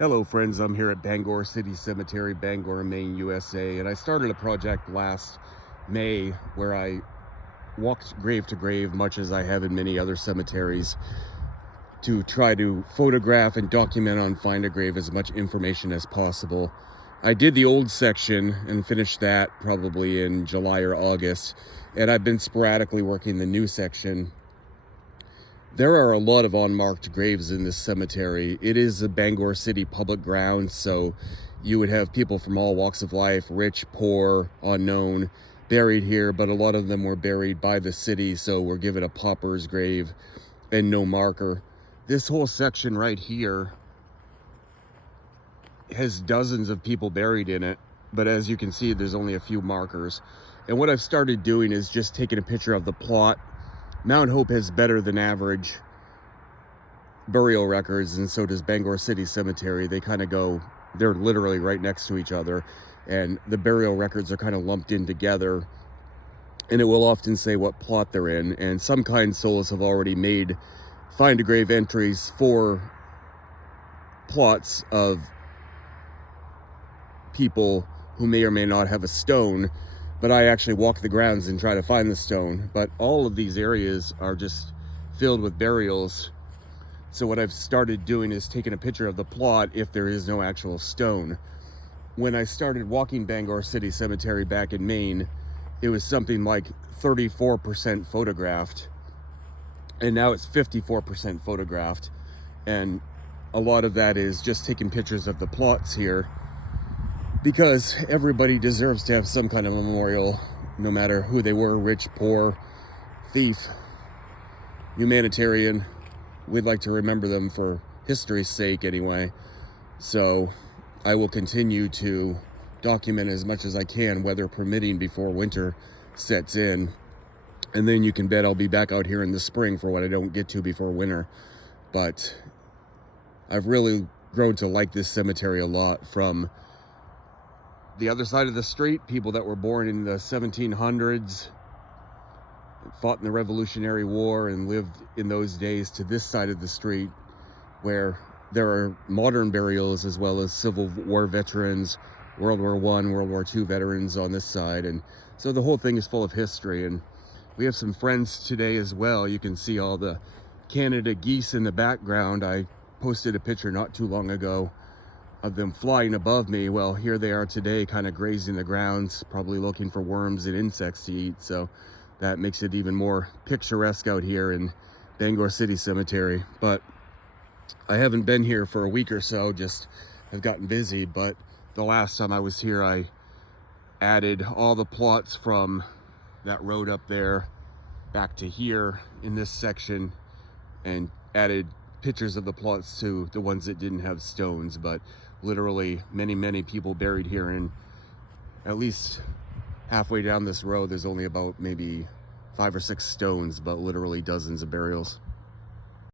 Hello friends, I'm here at Bangor City Cemetery, Bangor, Maine, USA, and I started a project last May where I walked grave to grave, much as I have in many other cemeteries, to try to photograph and document on Find a Grave as much information as possible. I did the old section and finished that probably in July or August, and I've been sporadically working the new section. There are a lot of unmarked graves in this cemetery. It is a Bangor City public ground, so you would have people from all walks of life, rich, poor, unknown, buried here, but a lot of them were buried by the city, so were given a pauper's grave and no marker. This whole section right here has dozens of people buried in it, but as you can see, there's only a few markers. And what I've started doing is just taking a picture of the plot. Mount Hope has better than average burial records, and so does Bangor City Cemetery. They kind of go, they're literally right next to each other, and the burial records are kind of lumped in together, and it will often say what plot they're in. And some kind souls have already made Find a Grave entries for plots of people who may or may not have a stone, but I actually walk the grounds and try to find the stone. But all of these areas are just filled with burials. So what I've started doing is taking a picture of the plot if there is no actual stone. When I started walking Bangor City Cemetery back in Maine, it was something like 34% photographed. And now it's 54% photographed. And a lot of that is just taking pictures of the plots here, because everybody deserves to have some kind of memorial, no matter who they were, rich, poor, thief, humanitarian. We'd like to remember them for history's sake anyway. So I will continue to document as much as I can, weather permitting, before winter sets in. And then you can bet I'll be back out here in the spring for what I don't get to before winter. But I've really grown to like this cemetery a lot. From the other side of the street, people that were born in the 1700s, fought in the Revolutionary War and lived in those days, to this side of the street where there are modern burials as well as Civil War veterans, World War I, World War II veterans on this side. And so the whole thing is full of history. And we have some friends today as well. You can see all the Canada geese in the background. I posted a picture not too long ago of them flying above me. Well, here they are today, kind of grazing the grounds, probably looking for worms and insects to eat. So that makes it even more picturesque out here in Bangor City Cemetery. But I haven't been here for a week or so, just have gotten busy. But the last time I was here, I added all the plots from that road up there back to here in this section, and added pictures of the plots to the ones that didn't have stones. But literally many people buried here, and at least halfway down this road there's only about maybe 5 or 6 stones, but literally dozens of burials.